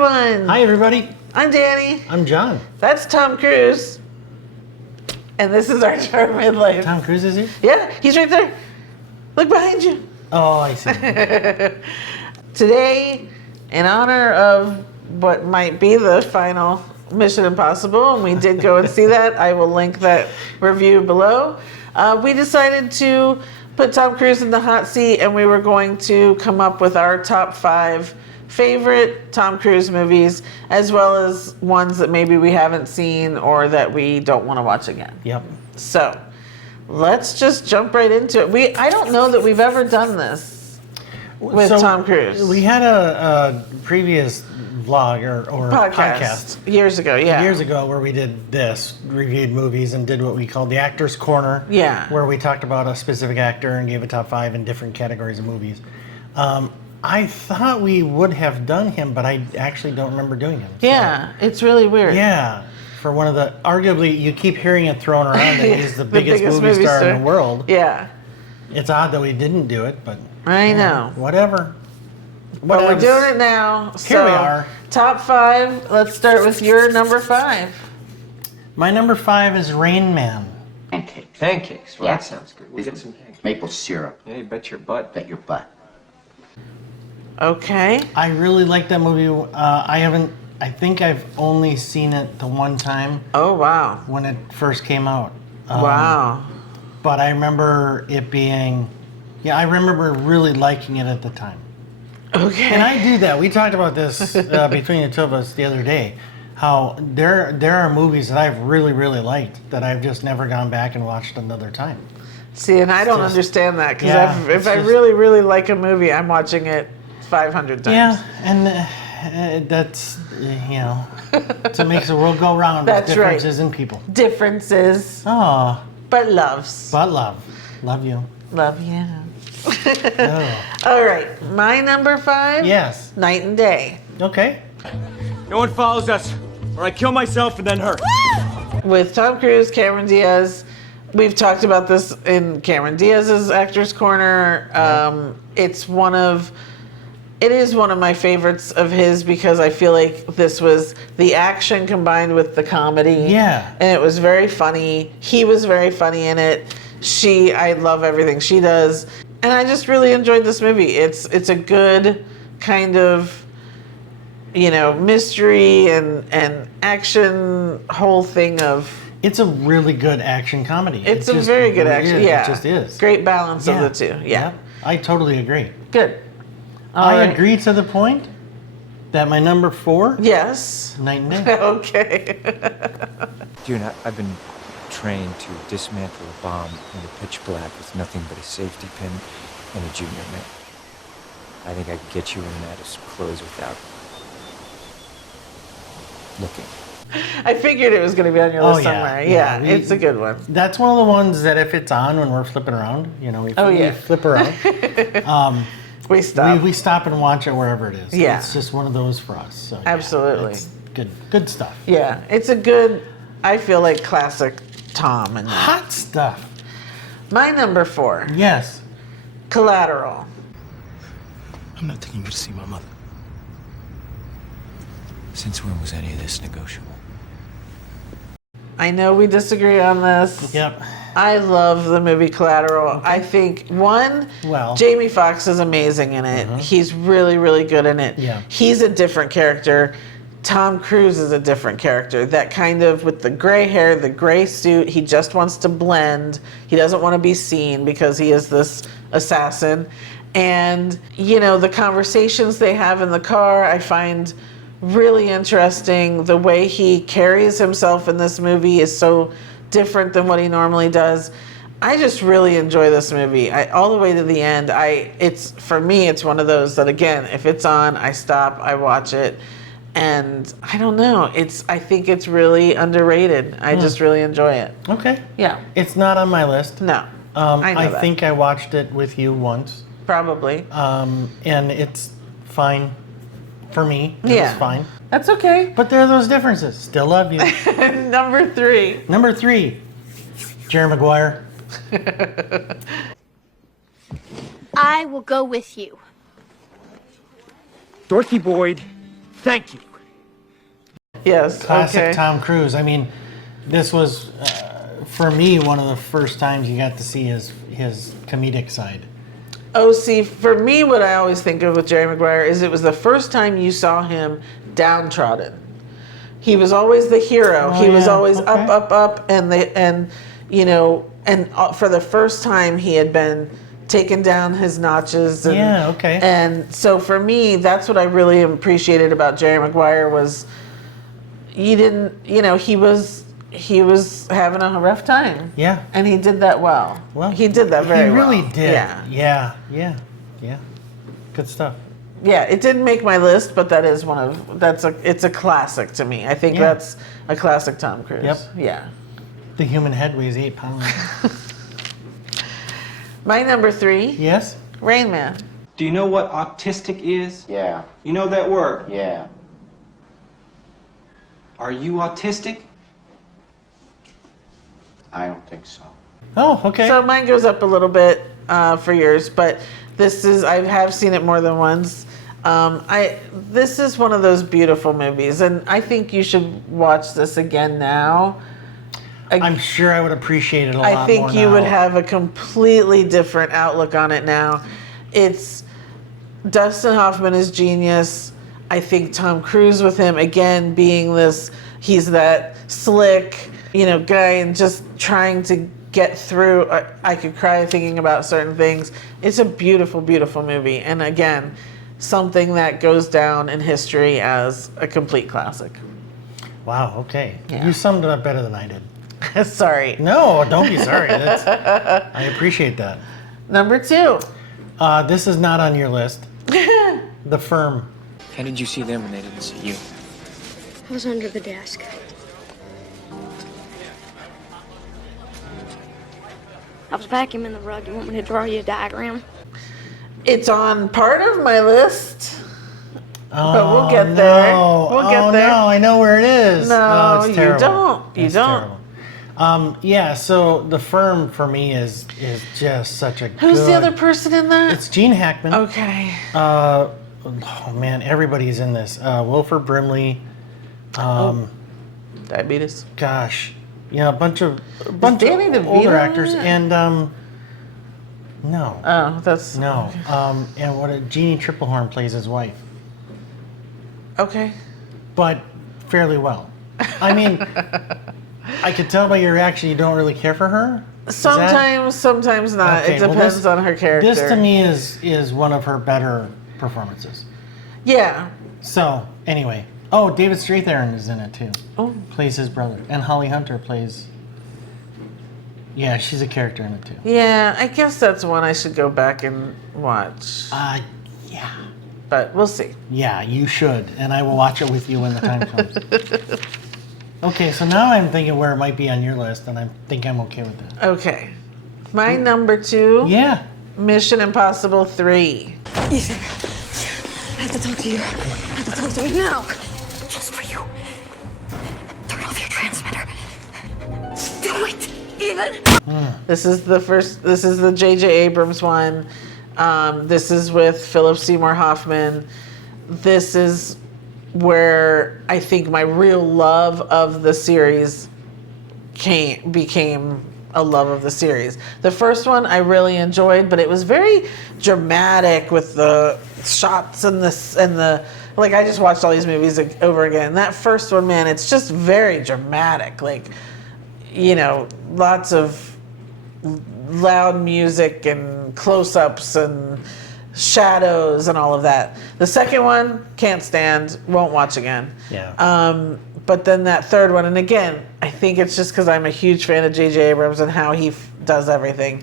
everyone. Hi, everybody. I'm Danny. I'm John. That's Tom Cruise. And this is our Charmed Midlife. Tom Cruise is here? Yeah, he's right there. Look behind you. Oh, I see. Today, in honor of what might be the final Mission Impossible, and we did go and see that, I will link that review below. We decided to put Tom Cruise in the hot seat, and we were going to come up with our top 5 favorite Tom Cruise movies, as well as ones that maybe we haven't seen or that we don't want to watch again. Yep. So let's just jump right into it. I don't know that we've ever done this with Tom Cruise. We had a previous vlog or podcast years ago, years ago, where we did this, reviewed movies and did what we called the Actor's Corner. Yeah. Where we talked about a specific actor and gave a top 5 in different categories of movies. I thought we would have done him, but I actually don't remember doing him. So. Yeah, it's really weird. Yeah. For one of the, arguably, you keep hearing it thrown around that he's the biggest movie star in the world. Yeah. It's odd that we didn't do it, but... I know. Whatever. But we're doing it now. Here we are. Top 5. Let's start with your number 5. My number 5 is Rain Man. Pancakes. Pancakes. Well, that sounds good. We'll get some pancakes. Maple syrup. Yeah, you bet your butt. Bet your butt. Okay. I really like that movie. I think I've only seen it the one time. Oh, wow. When it first came out. Wow. But I remember it being, I remember really liking it at the time. Okay. And I do that. We talked about this between the two of us the other day. How there are movies that I've really, really liked that I've just never gone back and watched another time. See, and I don't understand that, because if I really, really like a movie, I'm watching it 500 times. Yeah, and that's, to make the world go round. That's differences right. in people. Differences. Oh. But loves. But love. Love you. Love you. Oh. All right, my number 5? Yes. Night and Day. Okay. No one follows us, or I kill myself and then her. With Tom Cruise, Cameron Diaz. We've talked about this in Cameron Diaz's Actor's Corner. It is one of my favorites of his, because I feel like this was the action combined with the comedy. Yeah. And it was very funny. He was very funny in it. I love everything she does. And I just really enjoyed this movie. It's a good kind of, mystery and action whole thing of... It's a really good action comedy. It's a very good action. Yeah. It just is. Great balance of the two. Yeah. I totally agree. Good. I agree to the point that my number 4. Yes. Night and Day. Okay. Dude, I've been trained to dismantle a bomb in the pitch black with nothing but a safety pin and a junior mint. I think I could get you in that as close without looking. I figured it was going to be on your list somewhere. Yeah, it's a good one. That's one of the ones that if it's on when we're flipping around, we flip around. We stop. We stop and watch it wherever it is. Yeah. It's just one of those for us. So, absolutely. It's good stuff. Yeah, it's a good, I feel like, classic Tom. And hot stuff. My number 4. Yes. Collateral. I'm not taking you to see my mother. Since when was any of this negotiable? I know we disagree on this. Yep. I love the movie Collateral. Okay. I think, Jamie Foxx is amazing in it. He's really, really good in it. Yeah. He's a different character. Tom Cruise is a different character. That kind of, with the gray hair, the gray suit, he just wants to blend. He doesn't want to be seen because he is this assassin. And, the conversations they have in the car, I find really interesting. The way he carries himself in this movie is so different than what he normally does. I just really enjoy this movie. All the way to the end. For me, it's one of those that, again, if it's on, I stop, I watch it. And I don't know. I think it's really underrated. I just really enjoy it. Okay. Yeah. It's not on my list. No. I think I watched it with you once. Probably. And it's fine for me. It's fine. That's okay. But there are those differences. Still love you. Number 3. Number 3. Jerry Maguire. I will go with you. Dorothy Boyd, thank you. Yes. Classic Okay. Tom Cruise. I mean, this was, for me, one of the first times you got to see his comedic side. Oh, see, for me, what I always think of with Jerry Maguire is it was the first time you saw him downtrodden. He was always the hero. Oh, He was yeah. always Okay. up, and for the first time he had been taken down his notches. And, Yeah, okay. And so for me, that's what I really appreciated about Jerry Maguire was he was having a rough time. Yeah. And he did that well. Well, he did that very well. He really did. Yeah. Yeah. Good stuff. Yeah, it didn't make my list, but that is it's a classic to me. I think Yeah. that's a classic Tom Cruise. Yep. Yeah. The human head weighs 8 pounds. My number 3, Yes? Rain Man. Do you know what autistic is? Yeah, You know that word? yeah. Are you autistic? I don't think so. Oh, okay. So mine goes up a little bit for yours, but I have seen it more than once. This is one of those beautiful movies, and I think you should watch this again now. I'm sure I would appreciate it a lot more I think you now. would have a completely different outlook on it now. It's Dustin Hoffman is genius. I think Tom Cruise with him again being he's that slick, guy and just trying to get through. I could cry thinking about certain things. It's a beautiful, beautiful movie. And again, something that goes down in history as a complete classic. Wow, okay. Yeah. You summed it up better than I did. Sorry. No, don't be sorry. I appreciate that. Number 2. This is not on your list. The Firm. How did you see them when they didn't see you? I was under the desk. I was vacuuming the rug. You want me to draw you a diagram? It's on part of my list. Oh, But we'll get there. no. We'll get Oh, there. no, I know where it is. No, Oh, it's you terrible. don't. You It's don't. terrible. Yeah, so The Firm for me is just such a Who's the other person in that? It's Gene Hackman. Okay. Oh man, everybody's in this. Wilford Brimley. Diabetes. Gosh, a bunch of Danny DeVito older in actors, it? and no, Oh, that's no, and Jeannie Triplehorn plays his wife, okay. but fairly well. I mean, I could tell by your reaction you don't really care for her. Is that- Sometimes not. Okay, It well, depends this- on her character. This to me is one of her better performances. Yeah. So anyway, David Strathairn is in it too. Oh. Plays his brother, and Holly Hunter plays. Yeah, she's a character in it too. Yeah, I guess that's one I should go back and watch. Yeah. But we'll see. Yeah, you should, and I will watch it with you when the time comes. Okay, so now I'm thinking where it might be on your list, and I think I'm okay with that. Okay. My number 2, Yeah. Mission Impossible 3. Ethan, I have to talk to you. I have to talk to you now. Just for you. Turn off your transmitter. Do it, Ethan. This is the J.J. Abrams one. This is with Philip Seymour Hoffman. This is where I think my real love of the series became a love of the series. The first one I really enjoyed, but it was very dramatic with the shots and the like. I just watched all these movies over again. That first one, man, it's just very dramatic. Like, lots of loud music and close-ups and shadows and all of that. The second one, can't stand, won't watch again. Yeah. But then that third one, and again, I think it's just because I'm a huge fan of J.J. Abrams and how he does everything.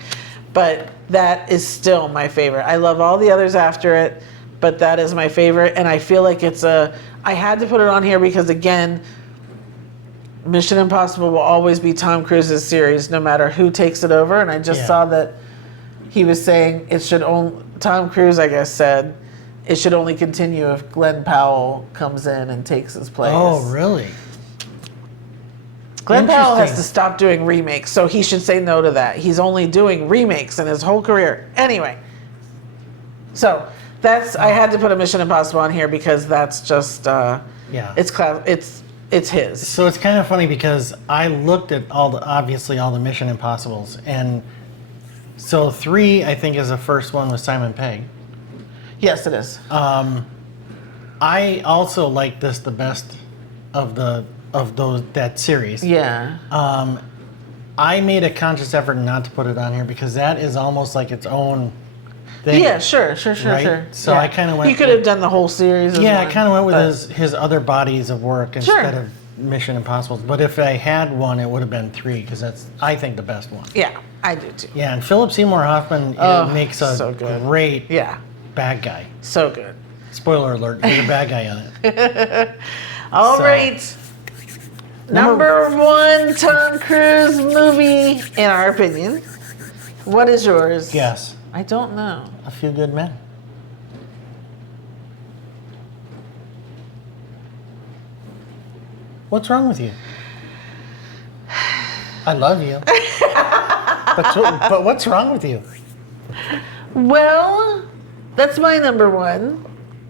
But that is still my favorite. I love all the others after it, but that is my favorite. And I feel like I had to put it on here because, again, Mission Impossible will always be Tom Cruise's series, no matter who takes it over. And I just saw that he was saying Tom Cruise, I guess, said it should only continue if Glenn Powell comes in and takes his place. Oh, really? Glenn Powell has Interesting. to stop doing remakes, so he should say no to that. He's only doing remakes in his whole career. Anyway, so I had to put a Mission Impossible on here because that's just Yeah. it's it's his. So it's kind of funny because I looked at obviously all the Mission Impossibles, and so 3 I think is the first one with Simon Pegg. Yes, it is. I also like this the best of that series. Yeah. I made a conscious effort not to put it on here because that is almost like its own thing. Yeah, sure. Right? So Yeah. I kind of went. You could have done the whole series. As Yeah, I one, kind of went but- with his other bodies of work instead of Mission Impossible. But if I had one, it would have been 3 because that's, I think, the best one. Yeah, I do too. Yeah, and Philip Seymour Hoffman makes a so good. great Yeah, bad guy. so good. Spoiler alert, he's a bad guy on it. All So- right. Number 1 Tom Cruise movie, in our opinion. What is yours? Yes, I don't know. A Few Good Men. What's wrong with you? I love you. but what's wrong with you? Well, that's my number 1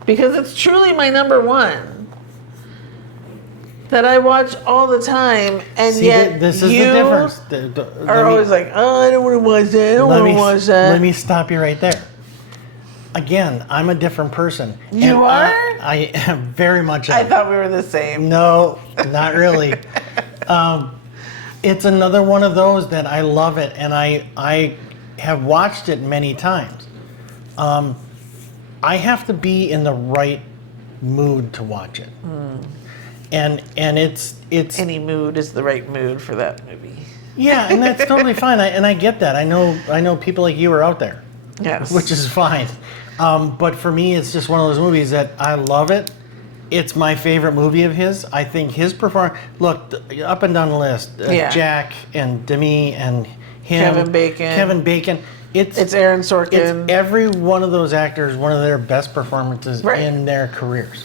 because it's truly my number 1 that I watch all the time, and See, yet this is you the difference. are always like, oh, I don't want to watch that. I don't want to watch that. Let me stop you right there. Again, I'm a different person. You And are? I am very much. I thought we were the same. No, not really. It's another one of those that I love it, and I have watched it many times. I have to be in the right mood to watch it, and it's Any mood is the right mood for that movie. yeah, and that's totally fine. I get that. I know people like you are out there, Yes. which is fine. But for me, it's just one of those movies that I love it. It's my favorite movie of his. I think his performance. Look, up and down the list. Yeah. Jack and Demi and him. Kevin Bacon. It's Aaron Sorkin. It's every one of those actors, one of their best performances Right. in their careers.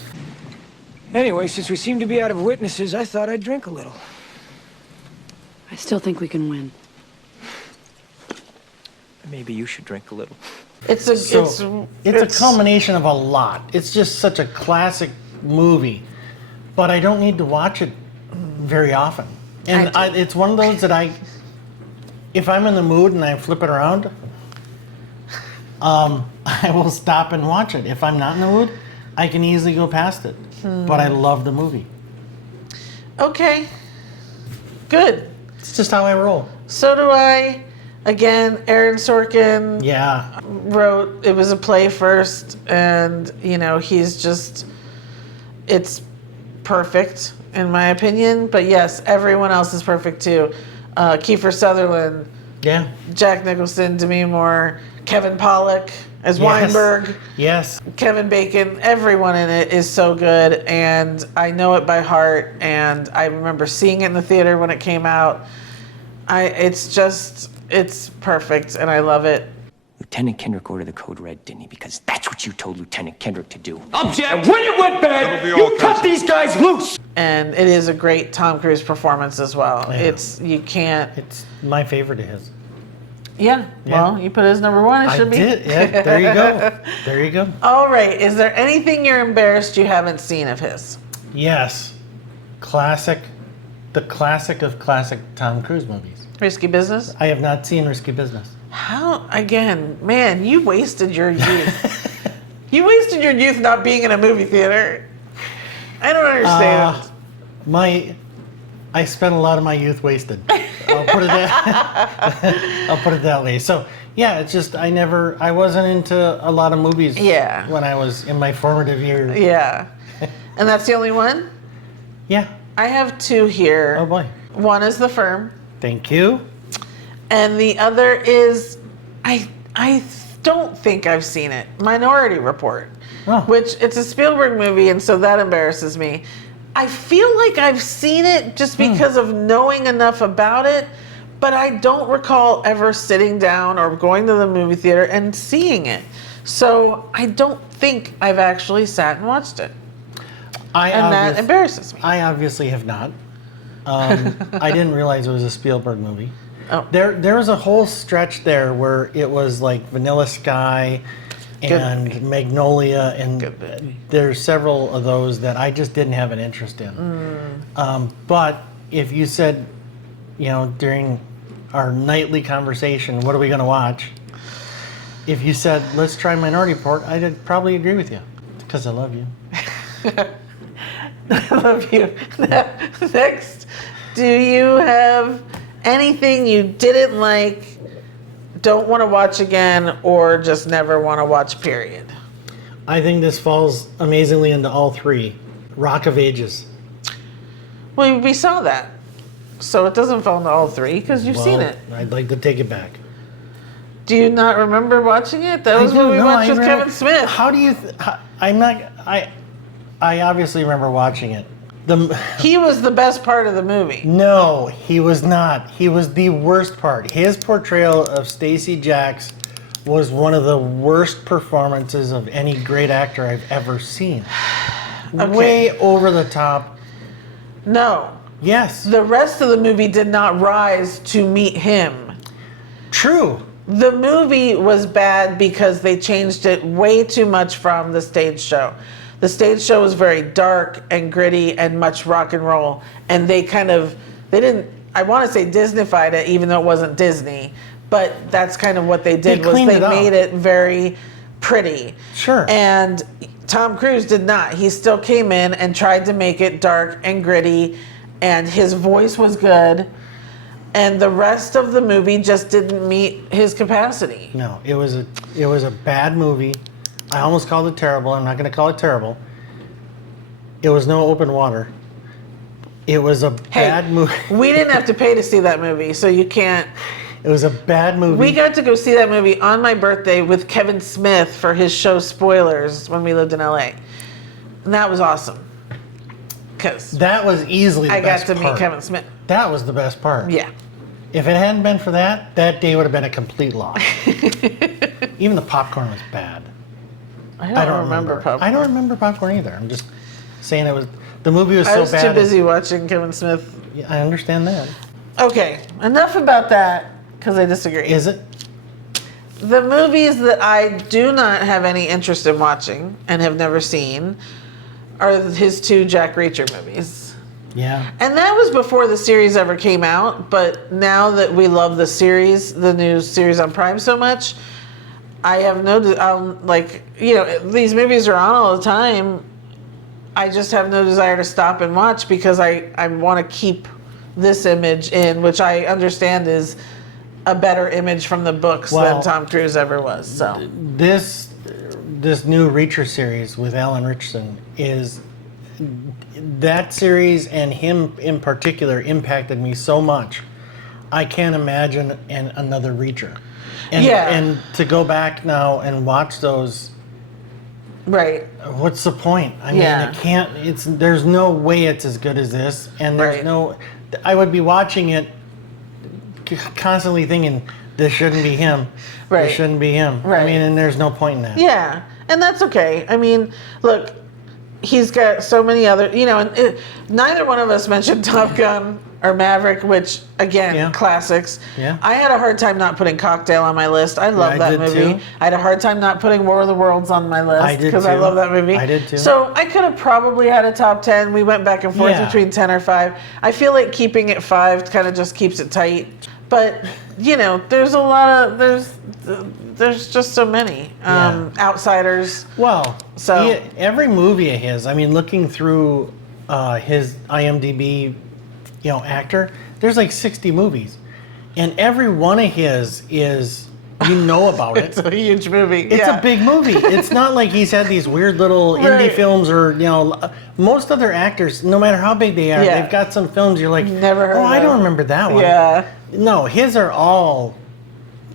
Anyway, since we seem to be out of witnesses, I thought I'd drink a little. I still think we can win. Maybe you should drink a little. It's a culmination of a lot. It's just such a classic movie, but I don't need to watch it very often. And it's one of those that if I'm in the mood and I flip it around, I will stop and watch it. If I'm not in the mood, I can easily go past it. But I love the movie. Okay. Good. It's just how I roll. So do I. Again, Aaron Sorkin Yeah. wrote, it was a play first, and, it's perfect, in my opinion. But yes, everyone else is perfect too. Kiefer Sutherland, Yeah. Jack Nicholson, Demi Moore, Kevin Pollak as Yes. Weinberg, Yes. Kevin Bacon. Everyone in it is so good, and I know it by heart. And I remember seeing it in the theater when it came out. It's perfect, and I love it. Lieutenant Kendrick ordered the code red, didn't he? Because that's what you told Lieutenant Kendrick to do. Object! And when it went bad, you cut these guys loose! And it is a great Tom Cruise performance as well. Yeah. You can't. It's my favorite of his. Yeah. Well, you put it as number 1. It should I be. did. Yeah. There you go. There you go. All right. Is there anything you're embarrassed you haven't seen of his? Yes. The classic of classic Tom Cruise movies. Risky Business? I have not seen Risky Business. How? Again, man, you wasted your youth. You wasted your youth not being in a movie theater. I don't understand. I spent a lot of my youth wasted. I'll put it that way. So yeah, it's just I wasn't into a lot of movies. Yeah. When I was in my formative years. Yeah. And that's the only one? Yeah. I have 2 here. Oh boy. One is The Firm. Thank you. And the other is, I don't think I've seen it, Minority Report, Oh. which it's a Spielberg movie, and so that embarrasses me. I feel like I've seen it just because of knowing enough about it, but I don't recall ever sitting down or going to the movie theater and seeing it. So I don't think I've actually sat and watched it, and that embarrasses me. I obviously have not. I didn't realize it was a Spielberg movie. Oh. There was a whole stretch there where it was like Vanilla Sky, and Magnolia, and Good movie. there's several of those that I just didn't have an interest in. But if you said, during our nightly conversation, what are we going to watch? If you said, let's try Minority Report, I'd probably agree with you because I love you. I love you. Next, do you have anything you didn't like, don't want to watch again, or just never want to watch, period? I think this falls amazingly into all three. Rock of Ages. Well, we saw that. So it doesn't fall into all three because you've seen it. I'd like to take it back. Do you not remember watching it? That was when we watched with Kevin Smith. How do you... I obviously remember watching it. He was the best part of the movie. No, he was not. He was the worst part. His portrayal of Stacey Jacks was one of the worst performances of any great actor I've ever seen. Okay. Way over the top. No. Yes. The rest of the movie did not rise to meet him. True. The movie was bad because they changed it way too much from the stage show. The stage show was very dark and gritty and much rock and roll. And they didn't, I want to say Disneyfied it, even though it wasn't Disney. But that's kind of what they did, was they made it very pretty. Sure. And Tom Cruise did not. He still came in and tried to make it dark and gritty. And his voice was good. And the rest of the movie just didn't meet his capacity. No, it was a bad movie. I almost called it terrible. I'm not going to call it terrible. It was no Open Water. It was a bad movie. We didn't have to pay to see that movie, so you can't. It was a bad movie. We got to go see that movie on my birthday with Kevin Smith for his show Spoilers when we lived in LA. And that was awesome. Because that was easily the best part. I got to meet Kevin Smith. That was the best part. Yeah. If it hadn't been for that, that day would have been a complete loss. Even the popcorn was bad. I don't remember popcorn. I don't remember popcorn either. I'm just saying the movie was so bad. I was too busy watching Kevin Smith. Yeah, I understand that. Okay, enough about that, because I disagree. Is it? The movies that I do not have any interest in watching and have never seen are his two Jack Reacher movies. Yeah. And that was before the series ever came out, but now that we love the series, the new series on Prime so much, I have these movies are on all the time. I just have no desire to stop and watch because I want to keep this image in, which I understand is a better image from the books than Tom Cruise ever was. So this new Reacher series with Alan Richardson is that series, and him in particular impacted me so much. I can't imagine another Reacher. And to go back now and watch those, right? What's the point? I mean, it can't. There's no way it's as good as this, and there's no. I would be watching it, constantly thinking, "This shouldn't be him. Right. This shouldn't be him." Right. I mean, and there's no point in that. Yeah, and that's okay. I mean, look, he's got so many other. And neither one of us mentioned Top Gun or Maverick, which again, classics. Yeah. I had a hard time not putting Cocktail on my list. I love that movie. Too. I had a hard time not putting War of the Worlds on my list because I too. love that movie. I did too. So I could have probably had a top 10. We went back and forth between 10 or 5. I feel like keeping it 5 kind of just keeps it tight. But there's a lot of there's just so many Outsiders. Well, so every movie of his. I mean, looking through his IMDb. Actor, there's like 60 movies. And every one of his is, about it. It's a huge movie. It's a big movie. It's not like he's had these weird little indie films or, most other actors, no matter how big they are, they've got some films you're like, never heard of. I don't remember that one. Yeah. No, his are all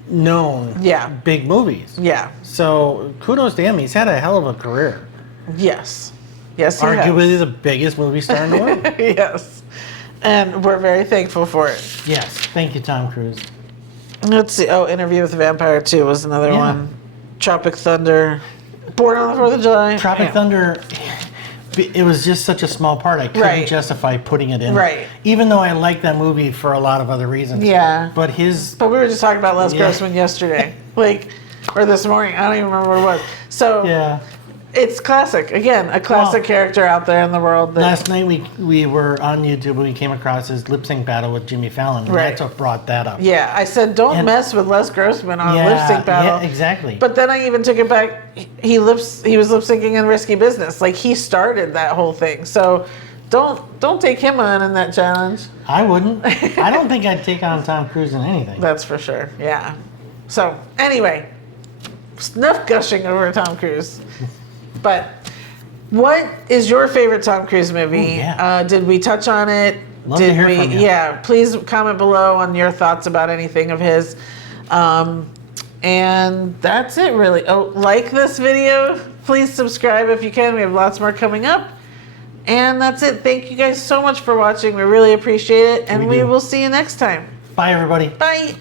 known big movies. Yeah. So kudos to him. He's had a hell of a career. Yes. Yes, he Arguably has. the biggest movie star in the world. Yes. And we're very thankful for it. Yes. Thank you, Tom Cruise. Let's see. Oh, Interview with the Vampire 2 was another one. Tropic Thunder. Born on the 4th of July. Tropic Thunder, it was just such a small part. I couldn't justify putting it in. Right. Even though I like that movie for a lot of other reasons. Yeah. But we were just talking about Les Grossman yesterday. or this morning. I don't even remember what it was. So Yeah. it's classic. Again, a classic character out there in the world. That, Last night we were on YouTube and we came across his lip sync battle with Jimmy Fallon. And Right. That's what brought that up. yeah, I said don't mess with Les Grossman on a lip sync battle. Yeah, exactly. But then I even took it back. He was lip syncing in Risky Business. Like he started that whole thing. So don't take him on in that challenge. I wouldn't. I don't think I'd take on Tom Cruise in anything. That's for sure. Yeah. So anyway, enough gushing over Tom Cruise. But what is your favorite Tom Cruise movie? Ooh, yeah. Did we touch on it? Love to hear from you. Yeah, please comment below on your thoughts about anything of his. And that's it, really. Oh, like this video. Please subscribe if you can. We have lots more coming up. And that's it. Thank you guys so much for watching. We really appreciate it. And we will see you next time. Bye, everybody. Bye.